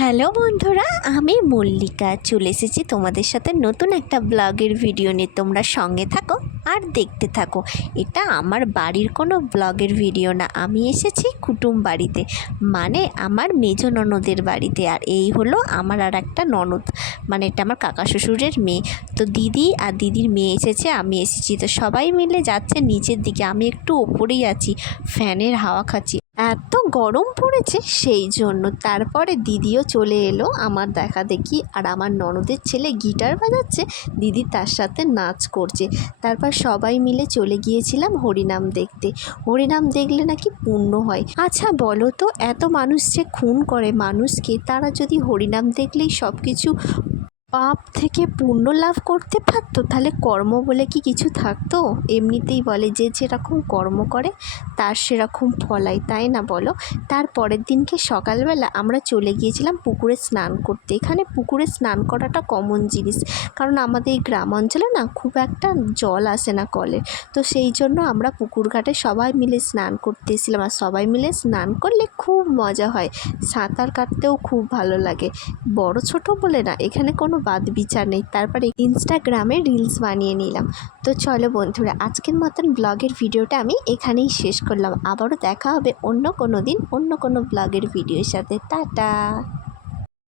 Hello বন্ধুরা, আমি মল্লিকা চলে এসেছি তোমাদের সাথে নতুন একটা ব্লগের ভিডিও নিয়ে। তোমরা সঙ্গে থাকো আর দেখতে থাকো। এটা আমার বাড়ির কোনো ব্লগের ভিডিও না, আমি এসেছি কুটুম বাড়িতে, মানে আমার মেজ ননদের বাড়িতে। আর এই হলো আমার আর একটা ননদ, মানে এটা আমার কাকা শ্বশুরের মেয়ে। তো দিদি আর দিদির মেয়ে এসেছে, আমি এসেছি। তো সবাই মিলে যাচ্ছে নিচের দিকে, আমি একটু ওপরেই আছি, ফ্যানের হাওয়া খাচ্ছি, এত গরম পড়েছে সেই জন্য। তারপরে দিদিও চলে এলো আমার দেখা দেখি, আর আমার ননদের ছেলে গিটার বাজাচ্ছে, দিদি তার সাথে নাচ করছে। তারপর সবাই মিলে চলে গিয়েছিলাম হরিনাম দেখতে। হরিনাম দেখলে নাকি পুণ্য হয়। আচ্ছা বলো তো, এত মানুষ যে খুন করে মানুষকে, তারা যদি হরিনাম দেখলেই সব কিছু পাপ থেকে পুণ্য লাভ করতে পারতো, তাহলে কর্ম বলে কি কিছু থাকতো? এমনিতেই বলে যে যেরকম কর্ম করে তার সেরকম ফলায়, তাই না বলো? তার পরের দিনকে সকালবেলা আমরা চলে গিয়েছিলাম পুকুরে স্নান করতে। এখানে পুকুরে স্নান করাটা কমন জিনিস, কারণ আমাদের এই গ্রাম অঞ্চলে না খুব একটা জল আসে না কলে। তো সেই জন্য আমরা পুকুর ঘাটে সবাই মিলে স্নান করতে এসেছিলাম। আর সবাই মিলে স্নান করলে খুব মজা হয়, সাঁতার কাটতেও খুব ভালো লাগে। বড় ছোট বলে না, এখানে কোনো বাদ বিচার নেই। তারপরে ইনস্টাগ্রামে রিলস বানিয়ে নিলাম। তো চলো বন্ধুরা, আজকের মতন ব্লগের ভিডিওটা আমি এখানেই শেষ করলাম। আবারও দেখা হবে অন্য কোনো দিন অন্য কোনো ব্লগের ভিডিওর সাথে। টাটা।